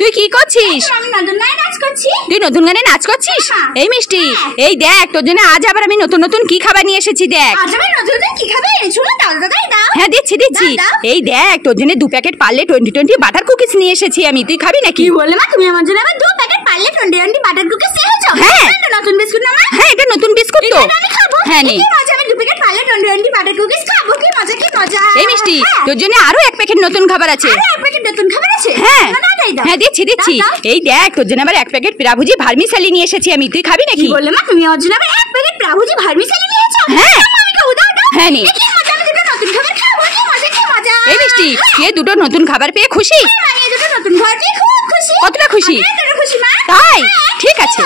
তুই কি করছিস? আমি নতুন গানে নাচ করছি। তুই নতুন গানে নাচ করছিস? এই মিষ্টি, এই দেখ তোর জন্য আজ আবার আমি নতুন নতুন কি খাবার নিয়ে এসেছি দেখ। আজ আমি নতুন নতুন কি খাবার এনেছো? দাও দাও দাও। হ্যাঁ দিচ্ছি। এই দেখ তোর জন্য 2 প্যাকেট পার্লে 20 বাটার কুকিজ নিয়ে এসেছি আমি। তুই খাবি নাকি? কি বললে মা? তুমি আমার জন্য আবার 2 প্যাকেট পার্লে 20 বাটার কুকিজ নিয়ে এসেছো? হ্যাঁ। এটা নতুন বিস্কুট না মা? হ্যাঁ এটা নতুন বিস্কুট তো। এটা আমি খাবো। হ্যাঁ নে। কি মজা, আমি 2 প্যাকেট পার্লে 20 বাটার কুকিজ খাবো। কি মজা কি মজা। এই মিষ্টি, তোর জন্য আরো 1 প্যাকেট নতুন খাবার আছে। আরে 1 প্যাকেট নতুন খাবার আছে? হ্যাঁ দাও। হ্যাঁ দিচ্ছি। এই দেখ তোর জন্য আবার 1 প্যাকেট পিরাভুজি ভার্মিসেলি নিয়ে এসেছি আমি। তুই খাবি নাকি? কি বললে মা? তুমি আমার জন্য আবার 1 প্যাকেট প্রাভুজি ভার্মিসেলি নিয়েছো? হ্যাঁ। আমি খাবো। দাও। হ্যাঁ নে। কি মজা, আমি দুটো নতুন খাবার খাবো। কি মজা কি মজা। এই মিষ্টি, তুই দুটো নতুন খাবার পেয়ে খুশি? আমি দুটো নতুন খাবার পেয়ে খুব খুশি। কতটা খুশি? আমি খুশি মা। তাই ঠিক আছে।